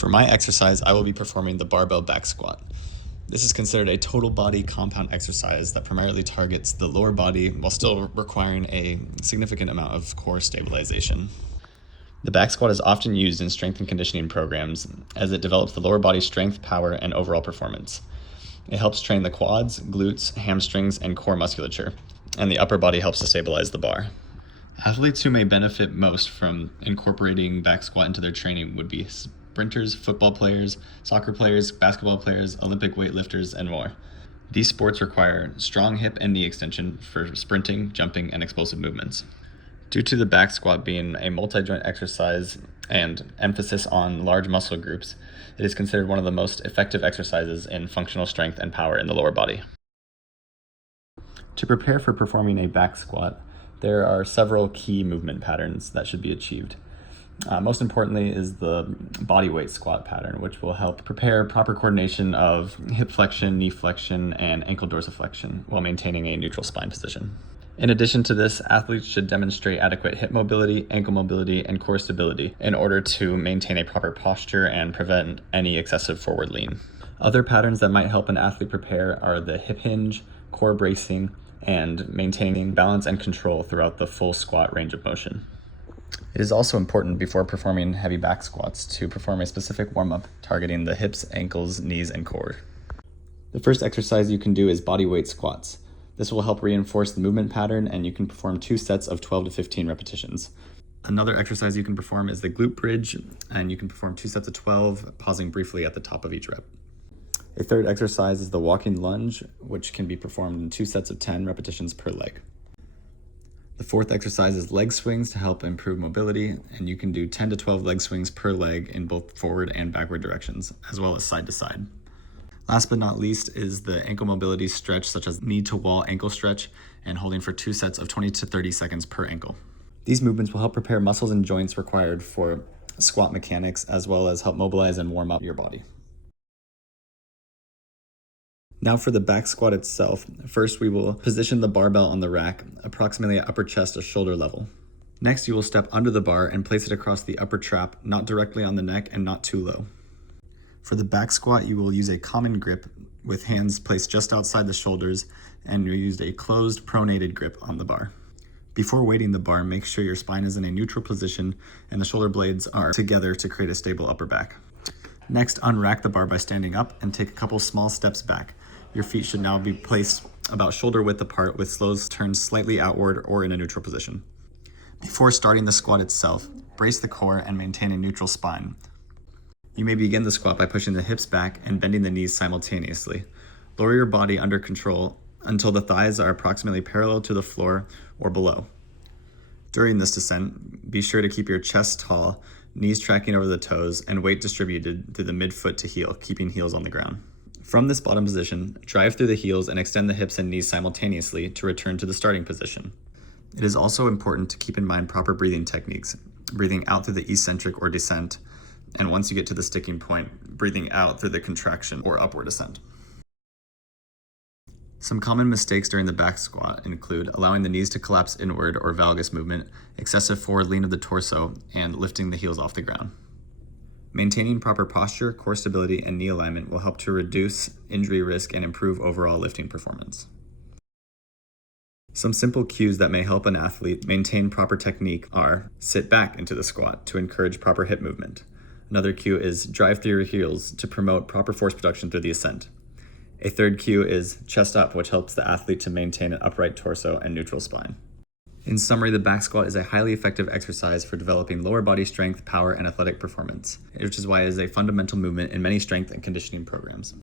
For my exercise, I will be performing the barbell back squat. This is considered a total body compound exercise that primarily targets the lower body while still requiring a significant amount of core stabilization. The back squat is often used in strength and conditioning programs as it develops the lower body strength, power, and overall performance. It helps train the quads, glutes, hamstrings, and core musculature, and the upper body helps to stabilize the bar. Athletes who may benefit most from incorporating back squat into their training would be sprinters, football players, soccer players, basketball players, Olympic weightlifters, and more. These sports require strong hip and knee extension for sprinting, jumping, and explosive movements. Due to the back squat being a multi-joint exercise and emphasis on large muscle groups, it is considered one of the most effective exercises in functional strength and power in the lower body. To prepare for performing a back squat, there are several key movement patterns that should be achieved. Most importantly is the body weight squat pattern, which will help prepare proper coordination of hip flexion, knee flexion, and ankle dorsiflexion while maintaining a neutral spine position. In addition to this, athletes should demonstrate adequate hip mobility, ankle mobility, and core stability in order to maintain a proper posture and prevent any excessive forward lean. Other patterns that might help an athlete prepare are the hip hinge, core bracing, and maintaining balance and control throughout the full squat range of motion. It is also important before performing heavy back squats to perform a specific warm-up targeting the hips, ankles, knees, and core. The first exercise you can do is body weight squats. This will help reinforce the movement pattern, and you can perform 2 sets of 12 to 15 repetitions. Another exercise you can perform is the glute bridge, and you can perform 2 sets of 12, pausing briefly at the top of each rep. A third exercise is the walking lunge, which can be performed in 2 sets of 10 repetitions per leg. The fourth exercise is leg swings to help improve mobility, and you can do 10 to 12 leg swings per leg in both forward and backward directions, as well as side to side. Last but not least is the ankle mobility stretch, such as knee to wall ankle stretch, and holding for 2 sets of 20 to 30 seconds per ankle. These movements will help prepare muscles and joints required for squat mechanics, as well as help mobilize and warm up your body. Now for the back squat itself, first we will position the barbell on the rack, approximately at upper chest or shoulder level. Next, you will step under the bar and place it across the upper trap, not directly on the neck and not too low. For the back squat, you will use a common grip with hands placed just outside the shoulders, and you used a closed pronated grip on the bar. Before weighting the bar, make sure your spine is in a neutral position and the shoulder blades are together to create a stable upper back. Next, unrack the bar by standing up and take a couple small steps back. Your feet should now be placed about shoulder width apart with slow turns slightly outward or in a neutral position. Before starting the squat itself, brace the core and maintain a neutral spine. You may begin the squat by pushing the hips back and bending the knees simultaneously. Lower your body under control until the thighs are approximately parallel to the floor or below. During this descent, be sure to keep your chest tall, knees tracking over the toes, and weight distributed through the midfoot to heel, keeping heels on the ground. From this bottom position, drive through the heels and extend the hips and knees simultaneously to return to the starting position. It is also important to keep in mind proper breathing techniques, breathing out through the eccentric or descent, and once you get to the sticking point, breathing out through the contraction or upward ascent. Some common mistakes during the back squat include allowing the knees to collapse inward or valgus movement, excessive forward lean of the torso, and lifting the heels off the ground. Maintaining proper posture, core stability, and knee alignment will help to reduce injury risk and improve overall lifting performance. Some simple cues that may help an athlete maintain proper technique are sit back into the squat to encourage proper hip movement. Another cue is drive through your heels to promote proper force production through the ascent. A third cue is chest up, which helps the athlete to maintain an upright torso and neutral spine. In summary, the back squat is a highly effective exercise for developing lower body strength, power, and athletic performance, which is why it is a fundamental movement in many strength and conditioning programs.